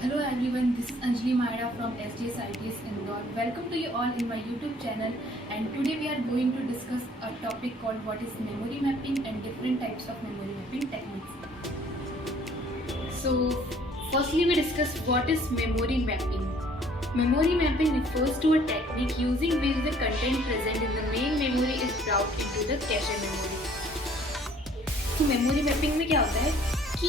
Hello everyone, this is Anjali Maida from SJS ITS Indore. Welcome to you all in my YouTube channel, and today we are going to discuss a topic called what is memory mapping and different types of memory mapping techniques. So firstly we discuss what is memory mapping. Memory mapping refers to a technique using which the content present in the main memory is brought into the cache memory. तो memory mapping में क्या होता है कि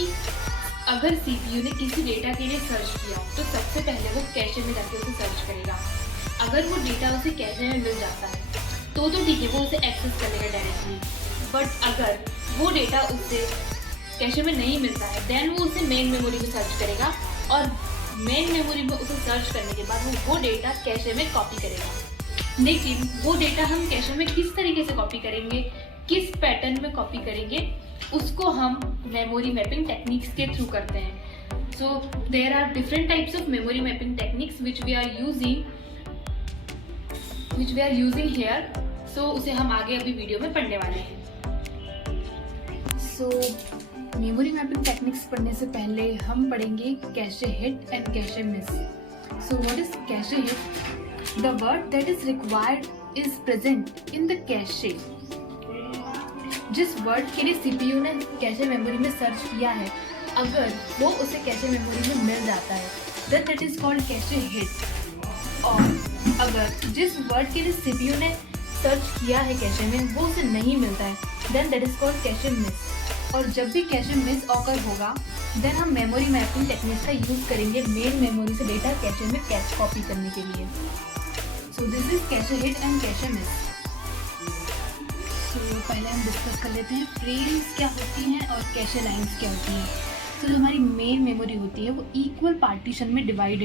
अगर CPU ने किसी data के लिए सर्च किया तो सबसे पहले वो कैशे में जाके उसे सर्च करेगा। अगर वो डेटा उसे कैशे में मिल जाता है तो ठीक है, वो उसे एक्सेस कर लेगा डायरेक्टली। बट अगर वो डेटा उससे कैशे में नहीं मिलता है देन वो उसे मेन मेमोरी में सर्च करेगा और मेन मेमोरी में उसे सर्च करने के बाद वो डेटा कैशे में कॉपी करेगा। लेकिन वो डेटा हम कैशे में किस तरीके से कॉपी करेंगे, किस पैटर्न में कॉपी करेंगे, उसको हम मेमोरी मैपिंग टेक्निक्स के थ्रू करते हैं। So there are different types of memory mapping techniques which we are using here. सो उसे हम आगे अभी वीडियो में पढ़ने वाले हैं। सो मेमोरी मैपिंग टेक्निक्स पढ़ने से पहले हम पढ़ेंगे cache hit and cache miss. So what is cache hit? The word that is required is present in the cache. जिस वर्ड के लिए सीपीयू ने कैशे मेमोरी में सर्च किया है, अगर वो उसे कैशे मेमोरी में मिल जाता है then that is called cache hit. और अगर जिस वर्ड के लिए सीपीयू ने सर्च किया है कैशे में वो उसे नहीं मिलता है then that is called cache miss. और जब भी कैशे मिस ऑकर होगा देन हम मेमोरी मैपिंग टेक्निक का यूज करेंगे मेन मेमोरी से डेटा कैशे में कॉपी करने के लिए। So this is cache hit and cache miss. तो पहले हम डिस्कस कर लेते हैं फ्रेम्स क्या होती हैं और कैशे लाइंस क्या होती हैं। तो जो हमारी मेन मेमोरी होती है वो इक्वल पार्टीशन में डिवाइड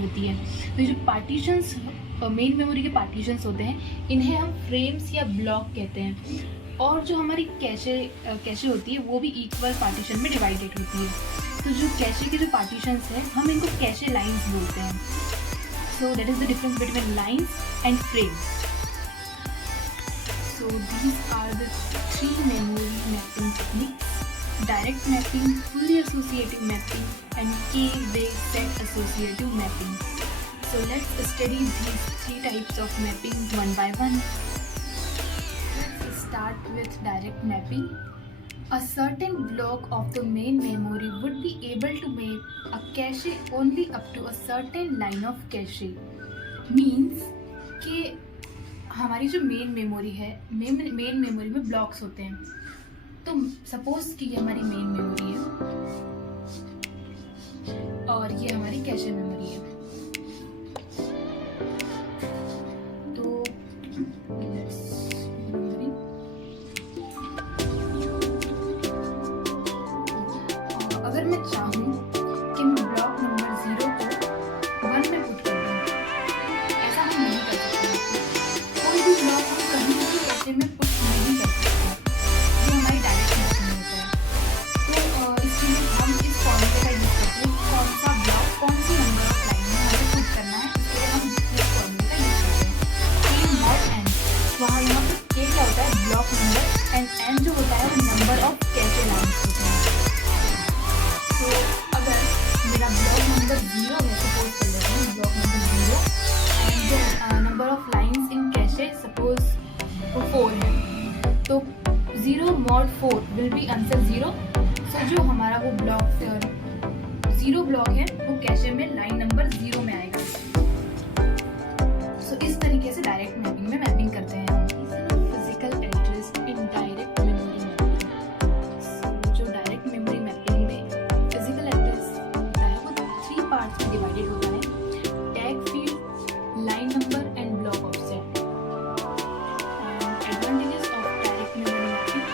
होती है। तो जो पार्टीशंस मेन मेमोरी के पार्टीशंस होते हैं इन्हें हम फ्रेम्स या ब्लॉक कहते हैं। और जो हमारी कैशे होती है वो भी इक्वल पार्टीशन में डिवाइडेड होती है। तो जो कैशे के जो पार्टीशंस हैं हम इनको कैशे लाइंस बोलते हैं। So that is the difference between lines and frames. So these are the three memory mapping techniques: direct mapping, fully associative mapping, and K-based set associative mapping. So let's study these three types of mapping one by one. Let's start with direct mapping. A certain block of the main memory would be able to map a cache only up to a certain line of cache. Means कि हमारी जो main memory है, main memory में blocks होते हैं। तो suppose कि ये हमारी मेन मेमोरी है और ये हमारी कैशे मेमोरी है। तो अगर मैं चाहूँ कि मैं ब्लॉक नंबर 0 को 1 में पुट कर दूँ, ऐसा हम नहीं कर सकते। कोई भी ब्लॉक हम कहीं भी कैशे में पुट नहीं कर सकते, ये हमारी डायरेक्ट मैपिंग होता है। तो इसके लिए हम इस फॉर्मूले का यूज करते हैं, कौन सा ब्लॉक कौन सी नंबर ऑफ लाइन में हमें पुट करना है, इसके लिए हम इस फॉर्मूले का यूज करते हैं। के नॉट एन, वहाँ यहाँ पर के क्या होता है ब्लॉक नंबर एंड एन जो होता है वो नंबर ऑफ कैशे लाइन्स होते हैं। तो अगर मेरा ब्लॉक नंबर 0 है, सपोज कर लेते हैं block number 0 and number of lines in cache suppose 4 है, तो 0 mod 4 विल बी आंसर 0। सो जो हमारा वो ब्लॉक 0 ब्लॉक है वो कैशे में लाइन नंबर 0 में आएगा। सो इस तरीके से डायरेक्ट मैपिंग में मैपिंग करते हैं हम। Physical address in direct memory mapping. जो डायरेक्ट मेमोरी मैपिंग में फिजिकल एड्रेस होता है वो 3 पार्ट्स में डिवाइडेड होता है: tag field, line number and block offset. Advantages of direct memory mapping: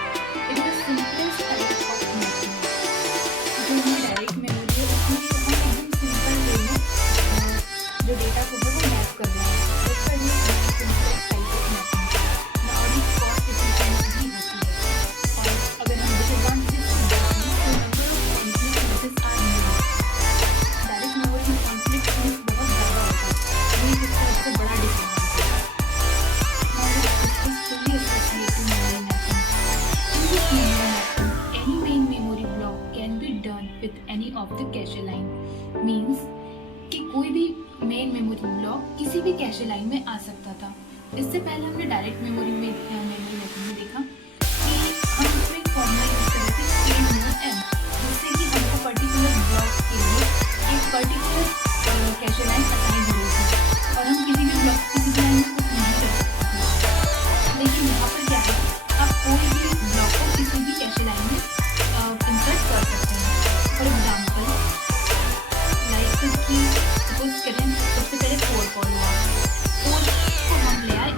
it is the simplest type of mapping. जो हमारी डायरेक्ट मेमोरी है उसमें हम एकदम सिंपल वे में जो डेटा को है वो मैप कर रहे हैं। That's why we use simplest type of mapping। और ये कॉस्ट एफिशिएंट भी होती है। और अगर हम डिसएडवांटेजेस की बात करें तो number of conflict cases are new. Direct memory में कॉन्फ्लिक्ट कैशे लाइन मीन्स कि कोई भी मेन मेमोरी ब्लॉक किसी भी कैशे लाइन में आ सकता था। इससे पहले हमने डायरेक्ट मेमोरी मैपिंग में देखा कि हम उसमें एक फॉर्मूला यूज कर रहे थे k मोड m, जिससे कि हमको पर्टिकुलर ब्लॉक के लिए एक पर्टिकुलर कैशे लाइन असाइन हो रही थी और हम किसी भी ब्लॉक किसी भी लाइन में कुछ नहीं कर सकते थे। लेकिन यहाँ पर क्या है, आप कोई भी ब्लॉक को किसी भी कैशे लाइन में इंसर्ट कर सकते हैं। फॉर एग्जाम्पल लाइक कि सपोज करें सबसे पहले 4 कॉल हुआ, 4 को हम ले आए,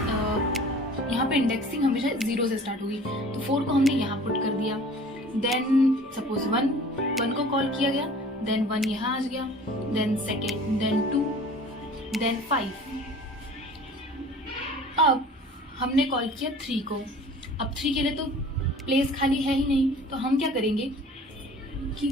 यहाँ पे इंडेक्सिंग हमेशा 0 से स्टार्ट होगी, तो 4 को हमने यहाँ पुट कर दिया। देन सपोज 1 को कॉल किया गया, देन 1 यहाँ आ गया, देन सेकेंड, देन 2, देन 5। अब हमने कॉल किया 3 को। अब 3 के लिए तो प्लेस खाली है ही नहीं, तो हम क्या करेंगे कि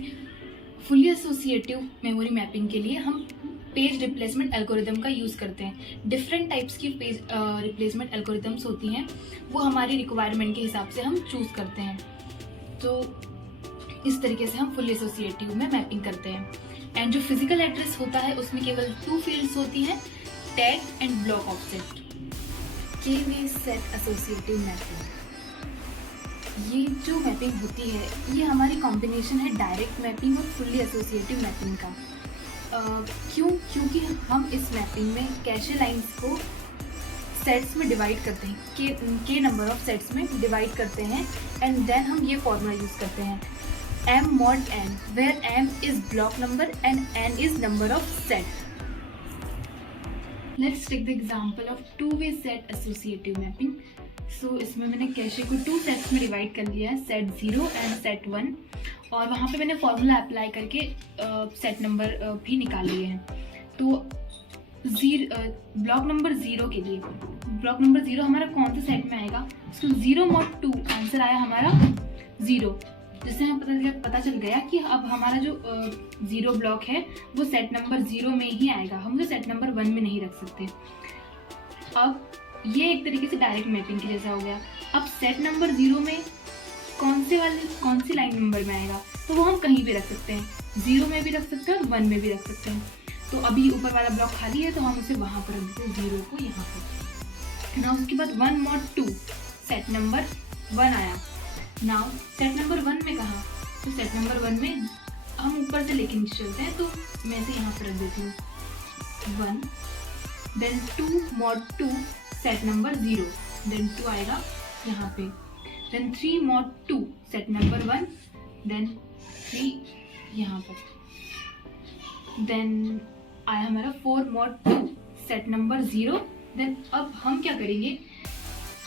फुली एसोसिएटिव मेमोरी मैपिंग के लिए हम पेज रिप्लेसमेंट एल्गोरिदम का यूज़ करते हैं। डिफरेंट टाइप्स की पेज रिप्लेसमेंट एल्गोरिदम्स होती हैं, वो हमारी रिक्वायरमेंट के हिसाब से हम चूज़ करते हैं। तो इस तरीके से हम फुली एसोसिएटिव में मैपिंग करते हैं। एंड जो फिजिकल एड्रेस होता है उसमें केवल 2 फील्ड्स होती हैं, tag and block offset. K way set associative mapping, ये जो मैपिंग होती है ये हमारी कॉम्बिनेशन है डायरेक्ट मैपिंग और फुली एसोसिएटिव मैपिंग का। क्योंकि हम इस मैपिंग में कैशे लाइंस को सेट्स में डिवाइड करते हैं, के नंबर ऑफ सेट्स में डिवाइड करते हैं, एंड देन हम ये फॉर्मूला यूज़ करते हैं m mod n, where m is block number and n is number of set. Let's take the example of two-way set associative mapping. So इसमें मैंने cache को 2 सेट्स में डिवाइड कर लिया है, सेट 0 एंड सेट 1, और वहाँ पे मैंने फॉर्मूला अप्लाई करके सेट नंबर भी निकाल लिए हैं। तो ब्लॉक नंबर 0 के लिए, ब्लॉक नंबर 0 हमारा कौन से सेट में आएगा, उसको 0 mod 2 आंसर आया हमारा 0, जिससे हमें पता चल गया कि अब हमारा जो 0 ब्लॉक है वो सेट नंबर 0 में ही आएगा, हम उसे सेट नंबर 1 में नहीं रख सकते। अब ये एक तरीके से डायरेक्ट मैपिंग के जैसा हो गया। अब सेट नंबर 0 में कौन सी लाइन नंबर में आएगा, तो वो हम कहीं भी रख सकते हैं, 0 में भी रख सकते हैं और 1 में भी रख सकते हैं। तो अभी ऊपर वाला ब्लॉक खाली है तो हम उसे वहाँ पर रख देते हैं, 0 को यहाँ पर। ना उसके बाद 1 mod 2 सेट नंबर 1 आया। नाउ सेट नंबर 1 में कहा, तो सेट नंबर 1 में हम ऊपर से लेके नीचे चलते हैं, तो मैं इसे यहाँ पर रख देती हूँ 1, then 2 mod 2 set number 0, then 2 आएगा यहाँ पे, then 3 mod 2 set number 1, then 3 यहाँ पर, देन आया हमारा 4 mod 2 सेट नंबर 0। देन अब हम क्या करेंगे,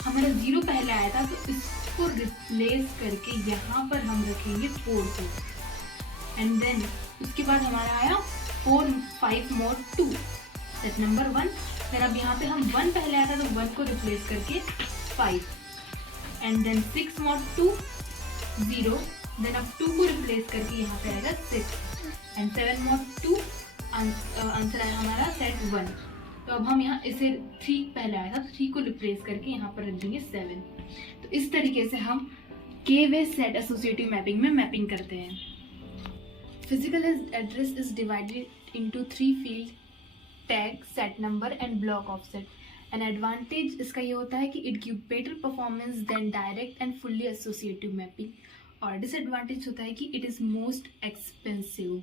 हमारा 0 पहले आया था तो इसको रिप्लेस करके यहाँ पर हम रखेंगे 4 को, एंड देन उसके बाद हमारा आया 5 mod 2 सेट नंबर 1। देन अब यहाँ पे हम 1 पहले आया था तो 1 को रिप्लेस करके 5, एंड देन 6 mod 2 0, देन अब 2 को रिप्लेस करके यहाँ पे आएगा 6, एंड 7 mod 2 आंसर आया हमारा सेट 1। तो अब हम यहाँ इसे 3 पहले आया था तो 3 को रिप्लेस करके यहाँ पर रख देंगे 7। तो इस तरीके से हम के-वे सेट एसोसिएटिव मैपिंग में मैपिंग करते हैं। Physical address is divided into 3 field, tag, set number and block offset. An advantage इसका ये होता है कि it give better performance than direct and fully associative mapping, और डिसएडवांटेज होता है कि इट इज़ मोस्ट एक्सपेंसिव।